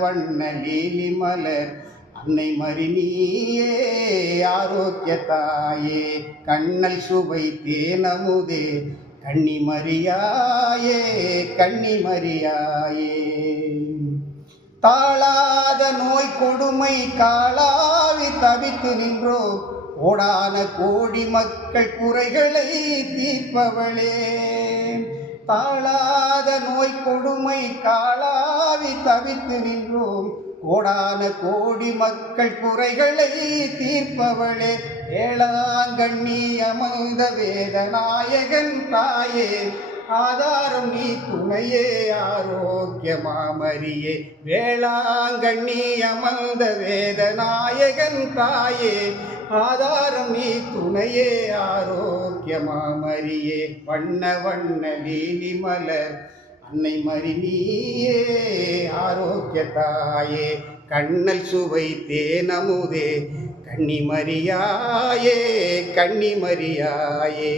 வண்ண லீலி மலர் அன்னை மறினியே ஆரோக்கிய தாயே கண்ணல் சுவை தேனமுதே கன்னிமரியாயே கன்னிமரியாயே தாளாத நோய் கொடுமை காலாவி தவித்து நின்றோம் கோடான கோடி மக்கள் குறைகளை தீர்ப்பவளே தாளாத நோய் கொடுமை காலாவி தவித்து நின்றோம் கோடான கோடி மக்கள் குறைகளை தீர்ப்பவளே வேளாங்கண்ணி அமர்ந்த வேதநாயகன் தாயே ஆதாரம் நீ துணையே ஆரோக்கிய மாமரியே வேளாங்கண்ணி அமர்ந்த வேதநாயகன் தாயே ஆதாரம் நீ துணையே ஆரோக்கிய மாமரியே வண்ண வண்ண லீலி மலர் அன்னை மறினியே ஆரோக்கிய தாயே கண்ணல் சுவை தேனமுதே கன்னிமரியாயே கன்னிமரியாயே